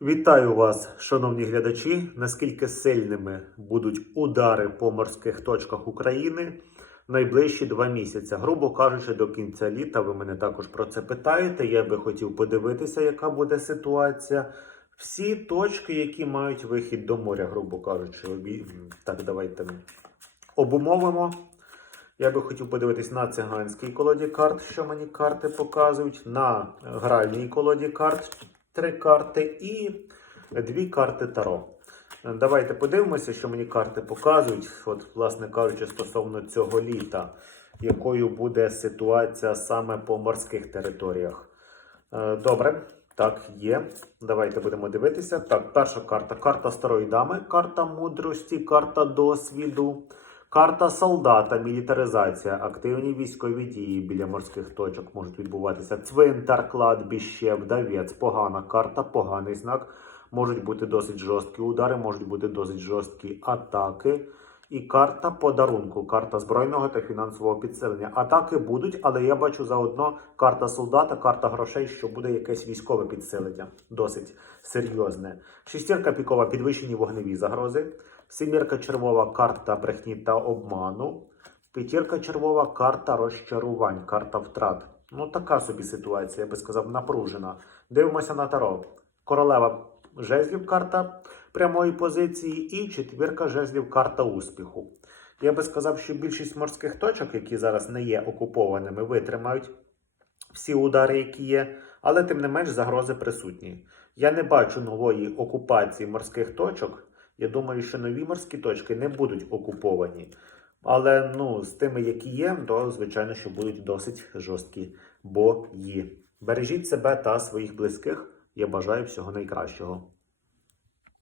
Вітаю вас, шановні глядачі. Наскільки сильними будуть удари по морських точках України найближчі два місяці? Грубо кажучи, до кінця літа ви мене також про це питаєте. Я би хотів подивитися, яка буде ситуація. Всі точки, які мають вихід до моря, грубо кажучи, обі... так давайте обумовимо. Я би хотів подивитись на циганській колоді карт, що мені карти показують, на гральній колоді карт три карти і дві карти Таро. Давайте подивимося, що мені карти показують. От, власне кажучи, стосовно цього літа, якою буде ситуація саме по морських територіях. Е, Добре, так, є. Давайте будемо дивитися. Так, перша карта. Карта старої дами, карта мудрості, карта досвіду. Карта солдата, мілітаризація, активні військові дії біля морських точок можуть відбуватися. Цвинтар, кладбище, вдавець, погана карта, поганий знак. Можуть бути досить жорсткі удари, можуть бути досить жорсткі атаки. І карта подарунку, карта збройного та фінансового підсилення. Атаки будуть, але я бачу заодно карта солдата, карта грошей, що буде якесь військове підсилення. Досить серйозне. Шістірка пікова підвищені вогневі загрози. Семірка червова карта брехні та обману. П'ятірка червова карта розчарувань, карта втрат. Ну, така собі ситуація, я би сказав, напружена. Дивимося на таро. Королева жезлів карта прямої позиції і четвірка жезлів карта успіху. Я би сказав, що більшість морських точок, які зараз не є окупованими, витримають всі удари, які є, але тим не менш загрози присутні. Я не бачу нової окупації морських точок. Я думаю, що нові морські точки не будуть окуповані. Але ну, з тими, які є, то звичайно, що будуть досить жорсткі бої. Бережіть себе та своїх близьких. Я бажаю всього найкращого.